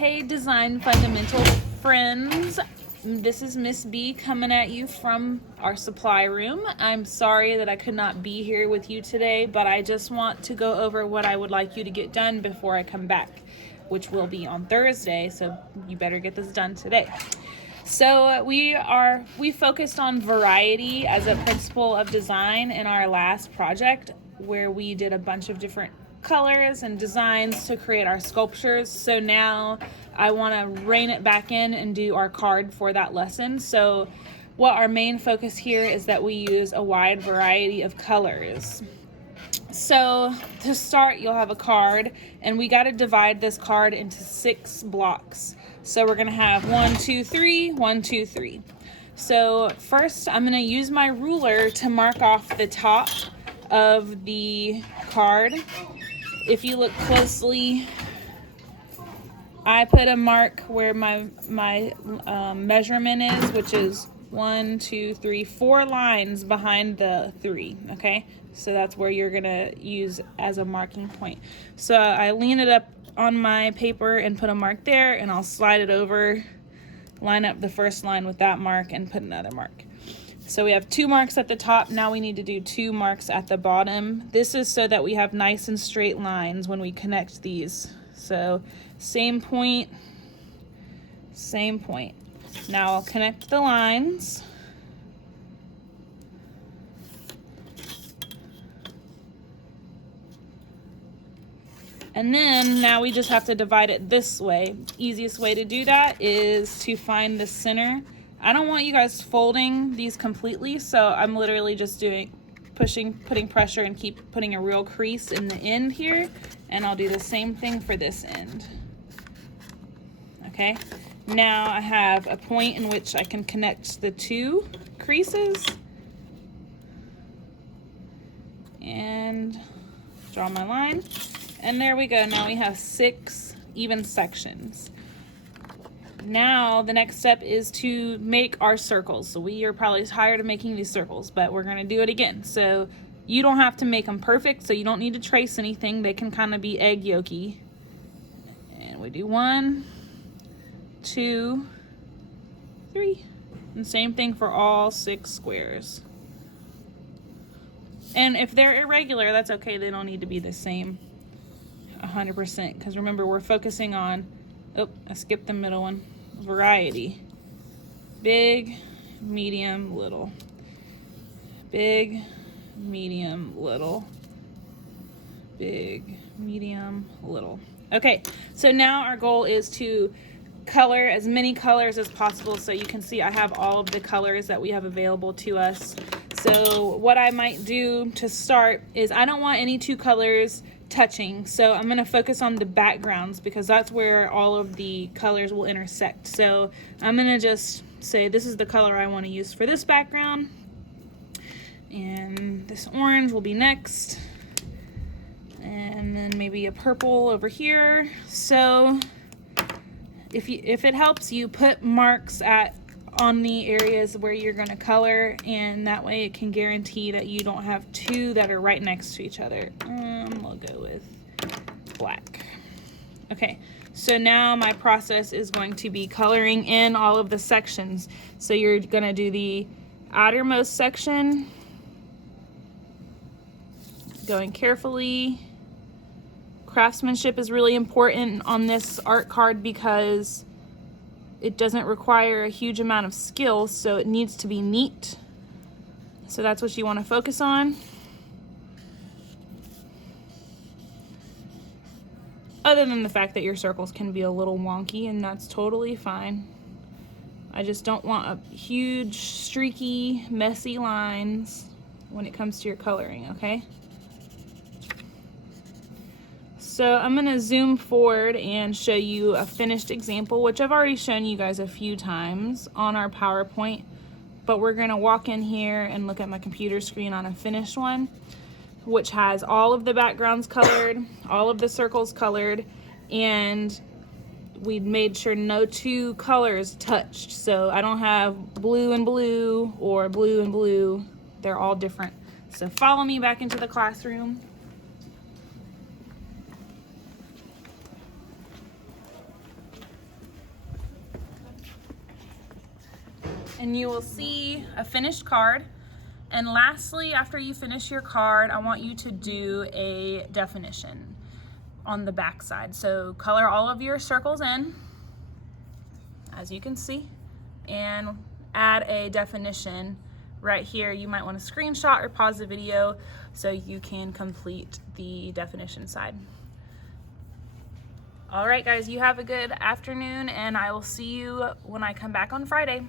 Hey Design Fundamental friends, this is Miss B coming at you from our supply room. I'm sorry that I could not be here with you today, but I just want to go over what I would like you to get done before I come back, which will be on Thursday, so you better get this done today. So we focused on variety as a principle of design in our last project, where we did a bunch of different colors and designs to create our sculptures. So now I want to rein it back in and do our card for that lesson. So what our main focus here is that we use a wide variety of colors. So to start, you'll have a card, and we got to divide this card into 6 blocks. So we're going to have 1, 2, 3, 1, 2, 3. So first, I'm going to use my ruler to mark off the top of the card. If you look closely, I put a mark where my measurement is, which is 1, 2, 3, 4 lines behind the 3, okay? So that's where you're gonna use as a marking point. So I lean it up on my paper and put a mark there, and I'll slide it over, line up the first line with that mark, and put another mark. So we have 2 marks at the top. Now we need to do 2 marks at the bottom. This is so that we have nice and straight lines when we connect these. So same point, same point. Now I'll connect the lines. And then now we just have to divide it this way. Easiest way to do that is to find the center. I don't want you guys folding these completely, so I'm literally just putting pressure and keep putting a real crease in the end here, and I'll do the same thing for this end. Okay, now I have a point in which I can connect the 2 creases and draw my line, and there we go. Now we have 6 even sections. Now the next step is to make our circles. So we are probably tired of making these circles, but we're going to do it again. So you don't have to make them perfect, so you don't need to trace anything. They can kind of be egg yolky. And we do 1, 2, 3. And same thing for all 6 squares. And if they're irregular, that's okay. They don't need to be the same 100%, because remember, we're focusing on, I skipped the middle one, variety. Big, medium, little. Big, medium, little. Big, medium, little. Okay, so now our goal is to color as many colors as possible. So you can see I have all of the colors that we have available to us. So what I might do to start is, I don't want any 2 colors touching, so I'm going to focus on the backgrounds, because that's where all of the colors will intersect. So I'm going to just say this is the color I want to use for this background, and this orange will be next, and then maybe a purple over here. So if it helps you, put marks on the areas where you're going to color, and that way it can guarantee that you don't have 2 that are right next to each other. We'll go with black. Okay, so now my process is going to be coloring in all of the sections. So you're going to do the outermost section, going carefully. Craftsmanship is really important on this art card because it doesn't require a huge amount of skill, so it needs to be neat. So that's what you want to focus on. Other than the fact that your circles can be a little wonky, and that's totally fine. I just don't want a huge, streaky, messy lines when it comes to your coloring, okay? So I'm going to zoom forward and show you a finished example, which I've already shown you guys a few times on our PowerPoint, but we're going to walk in here and look at my computer screen on a finished one, which has all of the backgrounds colored, all of the circles colored, and we made sure no 2 colors touched. So I don't have blue and blue or blue and blue. They're all different. So follow me back into the classroom. and you will see a finished card. And lastly, after you finish your card, I want you to do a definition on the back side. So color all of your circles in, as you can see, and add a definition right here. You might want to screenshot or pause the video so you can complete the definition side. All right, guys, you have a good afternoon, and I will see you when I come back on Friday.